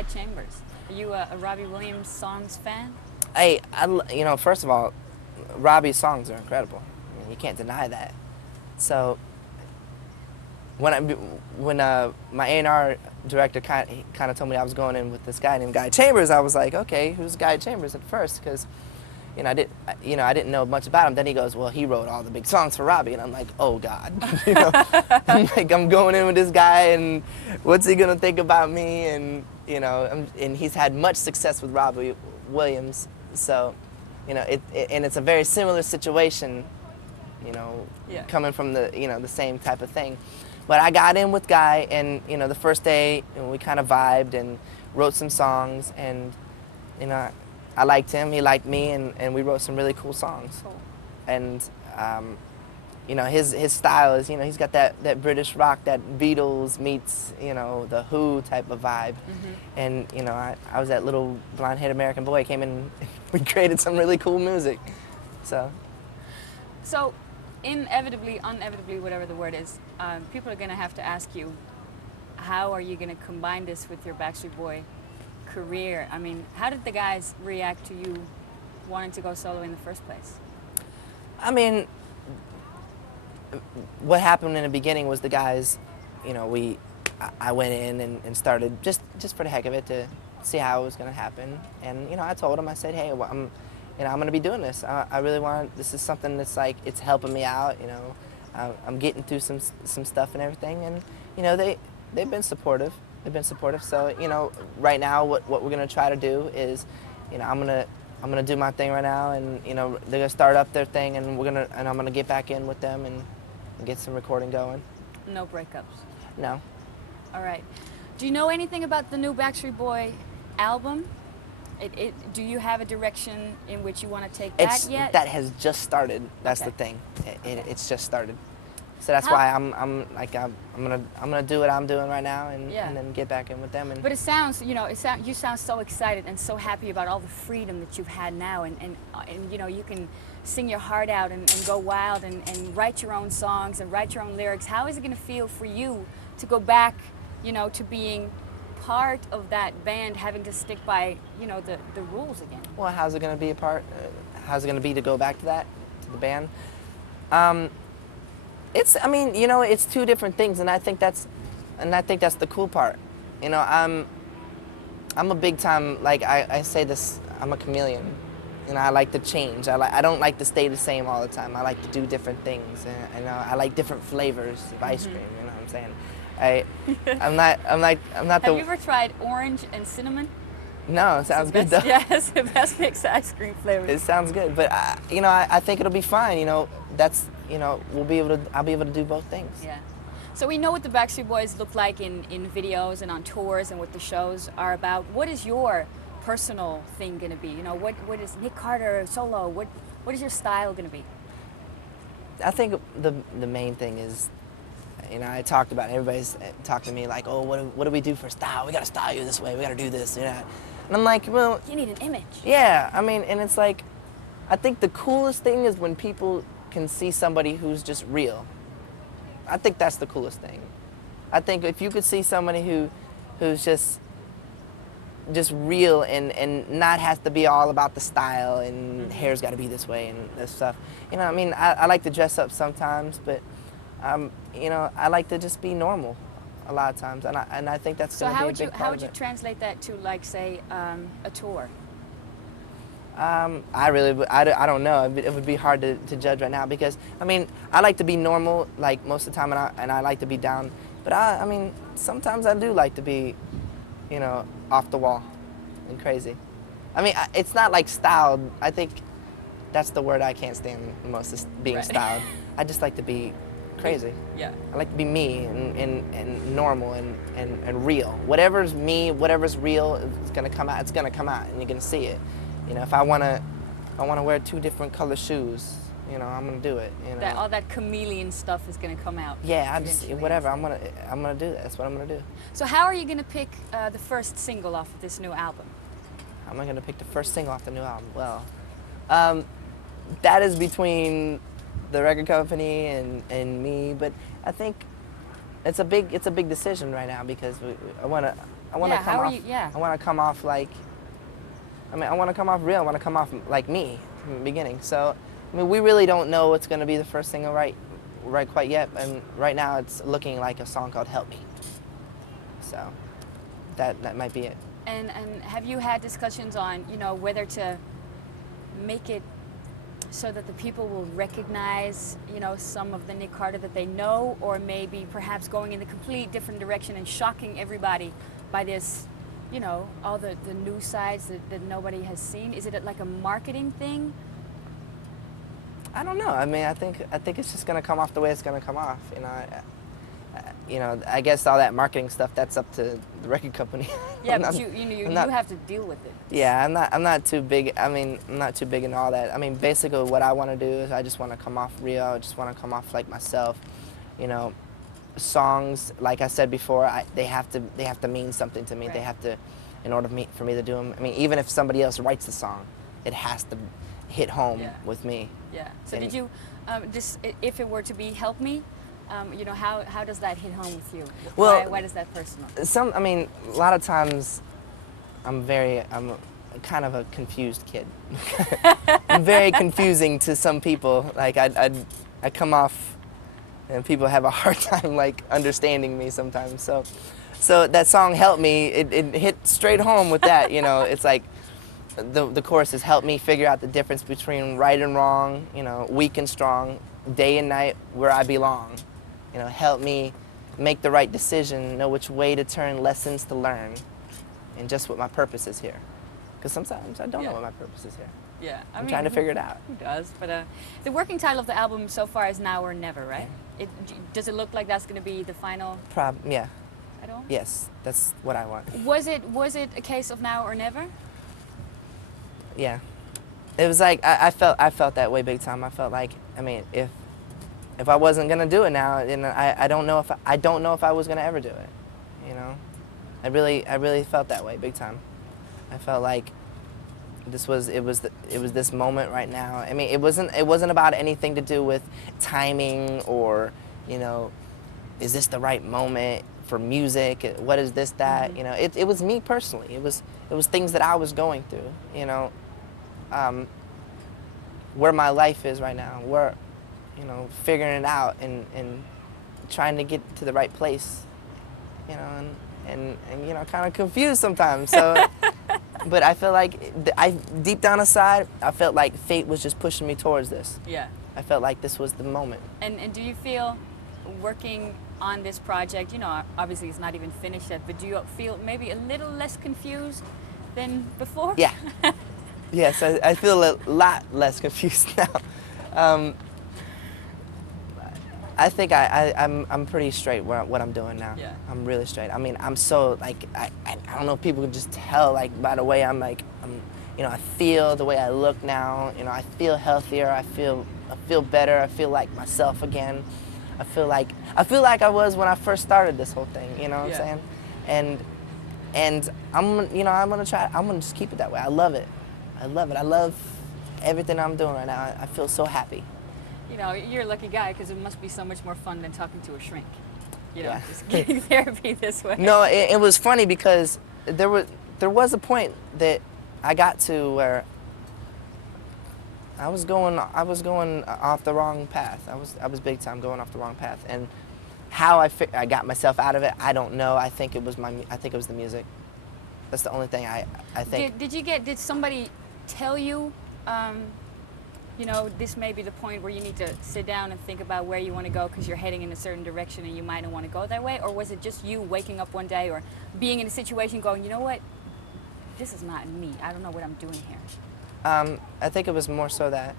Guy Chambers. Are you a Robbie Williams songs fan? Hey, you know, first of all, Robbie's songs are incredible. I mean, you can't deny that. So when my A&R director kind of told me I was going in with this guy named Guy Chambers, I was like, okay, who's Guy Chambers at first? Because I didn't know much about him. Then he goes, well, he wrote all the big songs for Robbie, and I'm like, oh God, I'm going in with this guy, and what's he gonna think about me? And and he's had much success with Robbie Williams, so and it's a very similar situation, coming from the same type of thing. But I got in with Guy, and the first day we kind of vibed and wrote some songs, and I liked him, he liked me, and we wrote some really cool songs. Cool. And his style is, he's got that British rock, that Beatles meets, the Who type of vibe. And I was that little blonde-haired American boy, came in, we created some really cool music. So inevitably, whatever the word is, people are going to have to ask you, how are you going to combine this with your Backstreet Boy career? I mean, how did the guys react to you wanting to go solo in the first place? I mean, what happened in the beginning was the guys, I went in and started just for the heck of it to see how it was going to happen. And I told them, I said, hey, well, I'm going to be doing this. I really want, this is something that's like, it's helping me out. I'm getting through some stuff and everything, and they've been supportive. So right now what we're gonna try to do is, I'm gonna do my thing right now, and they're gonna start up their thing, and I'm gonna get back in with them and get some recording going. No breakups. No. All right. Do you know anything about the new Backstreet Boy album? Do you have a direction in which you want to take that yet? That has just started. That's okay. The thing. It's just started. So that's why I'm gonna do what I'm doing right now, and then get back in with them. But it sounds, you sound so excited and so happy about all the freedom that you've had now, and you can sing your heart out and go wild and write your own songs and write your own lyrics. How is it going to feel for you to go back, to being part of that band, having to stick by, the rules again? Well, how's it going to be how's it going to be to go back to the band? It's two different things, and I think that's the cool part. I'm a big time, like I say this, I'm a chameleon. I like to change. I don't like to stay the same all the time. I like to do different things, and I like different flavors of ice cream. You know what I'm saying? I'm not Have you ever tried orange and cinnamon? No, it sounds good though. Yeah, it's the best mixed ice cream flavor. It sounds good, but I think it'll be fine. That's I'll be able to do both things. Yeah. So we know what the Backstreet Boys look like in videos and on tours, and what the shows are about. What is your personal thing going to be? What is Nick Carter solo? What is your style going to be? I think the main thing is, I talked about it. Everybody's talking to me like, oh, what do we do for style? We got to style you this way. We got to do this, And I'm like, well, you need an image. Yeah, and it's like, I think the coolest thing is when people can see somebody who's just real. I think that's the coolest thing. I think if you could see somebody who's just real and not has to be all about the style and hair's got to be this way and this stuff. I like to dress up sometimes, but I like to just be normal a lot of times, and I think that's going to be a big part of it. So how would you translate that to, like, say, a tour? I don't know. It would be hard to judge right now, because I like to be normal like most of the time, and I like to be down. But sometimes I do like to be, off the wall and crazy. It's not like styled. I think that's the word I can't stand most, is being styled. I just like to be crazy. Yeah. I like to be me and normal and real. Whatever's me, whatever's real, it's gonna come out. It's gonna come out, and you're gonna see it. If I wanna wear 2 different color shoes, I'm gonna do it. All that chameleon stuff is gonna come out. Yeah, whatever. I'm gonna do that. That's what I'm gonna do. So how are you gonna pick the first single off of this new album? How am I gonna pick the first single off the new album? Well, that is between the record company and me, but I think it's a big decision right now because I want to Yeah, come how are off. you- yeah. I want to come off like. I mean, I want to come off real. I want to come off like me from the beginning. So, I mean, we really don't know what's going to be the first single right quite yet. And right now, it's looking like a song called "Help Me." So, that might be it. And have you had discussions on, you know, whether to make it so that the people will recognize, you know, some of the Nick Carter that they know, or maybe perhaps going in a complete different direction and shocking everybody by this, you know, all the new sides that nobody has seen? Is it like a marketing thing? I don't know. I mean, I think it's just gonna come off the way it's gonna come off. You know, I guess all that marketing stuff, that's up to the record company. Yeah, I'm but not- you I'm not- have to deal with it. Yeah, I'm not too big. I mean, I'm not too big in all that. I mean, basically, what I want to do is I just want to come off real. I just want to come off like myself. You know, songs, like I said before, they have to mean something to me. Right. They have to, in order for me to do them. I mean, even if somebody else writes the song, it has to hit home Yeah. with me. Yeah. So And- did you, if it were to be "Help Me," you know, how does that hit home with you? Well, why does that personal? I mean, a lot of times, I'm kind of a confused kid. I'm very confusing to some people. Like I come off, and people have a hard time like understanding me sometimes. So that song "Help Me," it hit straight home with that. You know, it's like the chorus is "Help me figure out the difference between right and wrong. You know, weak and strong, day and night, where I belong. You know, help me make the right decision, know which way to turn, lessons to learn, and just what my purpose is here. Because sometimes I don't know Yeah. what my purpose is here. Yeah, I'm trying to figure it out. Who does? But the working title of the album so far is "Now or Never," right? Does it look like that's going to be the final Yeah. at all? Yes, that's what I want. Was it a case of now or never? Yeah. It was like I felt that way big time. I felt like, I mean, if I wasn't gonna do it now, then I don't know if I was gonna ever do it. You know, I really felt that way big time. I felt like it was this moment right now. I mean, it wasn't about anything to do with timing or, you know, is this the right moment for music? What is this, that? Mhm. You know, it was me personally. It was things that I was going through. You know, where my life is right now, where, you know, figuring it out and trying to get to the right place. You know, and you know, kind of confused sometimes. So. But I feel like, deep down inside, I felt like fate was just pushing me towards this. Yeah. I felt like this was the moment. And do you feel working on this project, you know, obviously it's not even finished yet, but do you feel maybe a little less confused than before? Yeah. Yes, I feel a lot less confused now. I think I'm pretty straight what I'm doing now. Yeah. I'm really straight. I mean, I'm so, like, I don't know if people can just tell, like, by the way I'm you know, I feel, the way I look now, you know, I feel healthier, I feel better, I feel like myself again. I feel like I was when I first started this whole thing, you know what Yeah. I'm saying? And I'm gonna just keep it that way. I love it. I love everything I'm doing right now. I feel so happy. You know, you're a lucky guy because it must be so much more fun than talking to a shrink. You know, Yeah. just getting therapy this way. No, it was funny because there was a point that I got to where I was going off the wrong path. I was big time going off the wrong path, and how I got myself out of it, I don't know. I think it was the music. That's the only thing I think. Did somebody tell you, you know, this may be the point where you need to sit down and think about where you want to go because you're heading in a certain direction and you might not want to go that way? Or was it just you waking up one day or being in a situation going, you know what, this is not me. I don't know what I'm doing here. I think it was more so that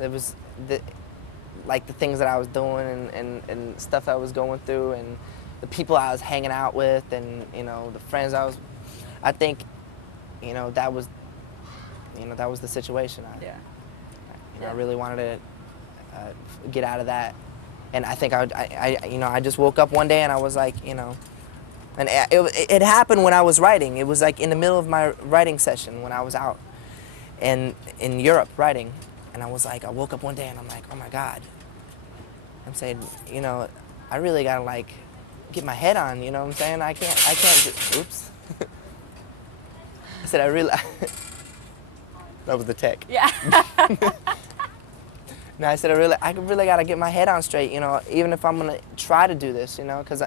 it was the things that I was doing and stuff I was going through and the people I was hanging out with and, you know, the friends I think, you know, that was the situation. Yeah. I really wanted to get out of that, and I think I just woke up one day and I was like, you know, and it happened when I was writing. It was like in the middle of my writing session when I was out in Europe writing, and I was like, I woke up one day and I'm like, oh my God. I'm saying, you know, I really gotta like get my head on. You know what I'm saying? I can't. Oops. I said I really. That was the tech. Yeah. No, I said I really got to get my head on straight. You know, even if I'm gonna try to do this. You know, because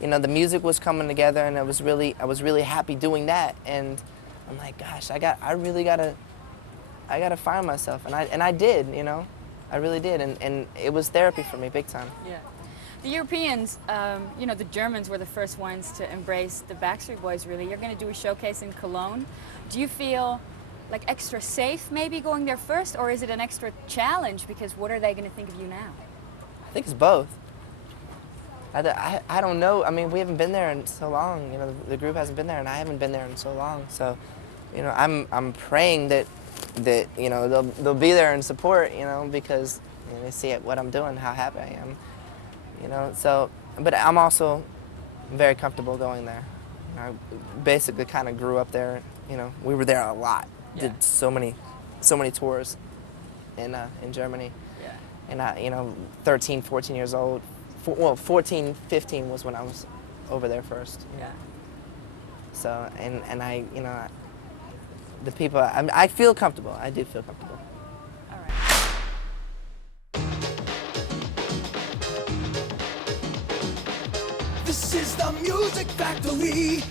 you know, the music was coming together, and I was really happy doing that. And I'm like, gosh, I really gotta find myself, and I did. You know, I really did, and it was therapy for me, big time. Yeah. The Europeans, you know, the Germans were the first ones to embrace the Backstreet Boys, really. You're going to do a showcase in Cologne. Do you feel like extra safe maybe going there first, or is it an extra challenge because what are they going to think of you now? I think it's both. I don't know. I mean, we haven't been there in so long. You know, the group hasn't been there, and I haven't been there in so long. So, you know, I'm praying that you know they'll be there and support. You know, because you know, they see what I'm doing, how happy I am. You know, so, but I'm also very comfortable going there. I basically kind of grew up there. You know, we were there a lot. Yeah. Did so many tours in Germany. Yeah. And I, you know, 13, 14 years old. Well, 14, 15 was when I was over there first. Yeah. So, and I, you know, the people, I feel comfortable. I do feel comfortable. All right. This is the Music Factory.